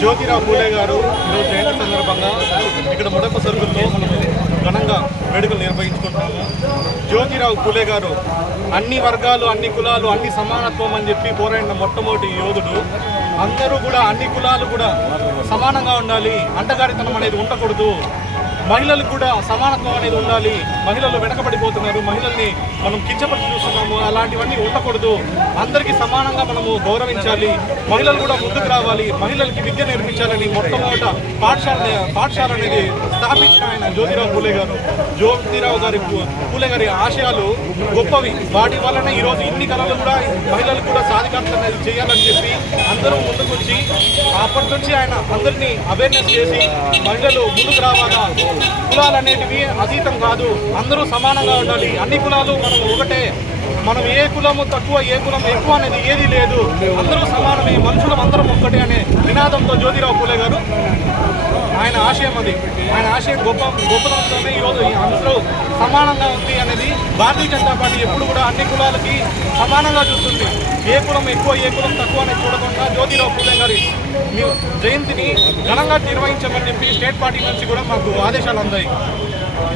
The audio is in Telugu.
జ్యోతిరావు పూలే గారు ఈరోజు జయంతి సందర్భంగా ఇక్కడ ముడప సరుకుల్లో మనము ఘనంగా వేడుకలు నిర్వహించుకుంటున్నాము. జ్యోతిరావు పూలే గారు అన్ని వర్గాలు, అన్ని కులాలు, అన్ని సమానత్వం అని చెప్పి పోరాడిన మొట్టమొదటి యోధుడు. అందరూ కూడా, అన్ని కులాలు కూడా సమానంగా ఉండాలి, అంటగారితనం అనేది ఉండకూడదు, మహిళలకు కూడా సమానత్వం అనేది ఉండాలి, మహిళలు వెనకబడిపోతున్నారు, మహిళల్ని మనం కించపరిచి చూస్తున్నాము, అలాంటివన్నీ ఉండకూడదు, అందరికీ సమానంగా మనము గౌరవించాలి, మహిళలు కూడా ముందుకు రావాలి, మహిళలకి విద్య నేర్పించాలని మొట్టమొదట పాఠశాల అనేది స్థాపించిన ఆయన జ్యోతిరావు పూలే గారు. జ్యోతిరావు గారి పూలే గారి ఆశయాలు గొప్పవి. వాటి వలన ఈరోజు ఇన్ని కళలు కూడా మహిళలకు కూడా సాధికారత అనేది చేయాలని చెప్పి అందరూ ముందుకు వచ్చి అప్పటి నుంచి ఆయన అందరినీ అవేర్నెస్ చేసి మహిళలు ముందుకు రావాలా, కులాలు అనేటివి అతీతం కాదు, అందరూ సమానంగా ఉండాలి, అన్ని కులాలు మనం ఒకటే, మనం ఏ కులము తక్కువ, ఏ కులం ఎక్కువ అనేది ఏదీ లేదు, అందరూ సమానమే, మనుషులం అందరం ఒక్కటే అనే నినాదంతో జ్యోతిరావు పూలే గారు ఆయన ఆశయం అది. ఆయన ఆశయం గొప్పతనంతోనే ఈరోజు అందరూ సమానంగా ఉంది అనేది. భారతీయ జనతా పార్టీ ఎప్పుడు కూడా అన్ని కులాలకి సమానంగా చూస్తుంది, ఏ కులం ఎక్కువ, ఏ కులం తక్కువ అనేది చూడకుండా జ్యోతిరావు పూలే గారి జయంతిని ఘనంగా నిర్వహించమని చెప్పి స్టేట్ పార్టీ నుంచి కూడా మాకు ఆదేశాలు అందాయి.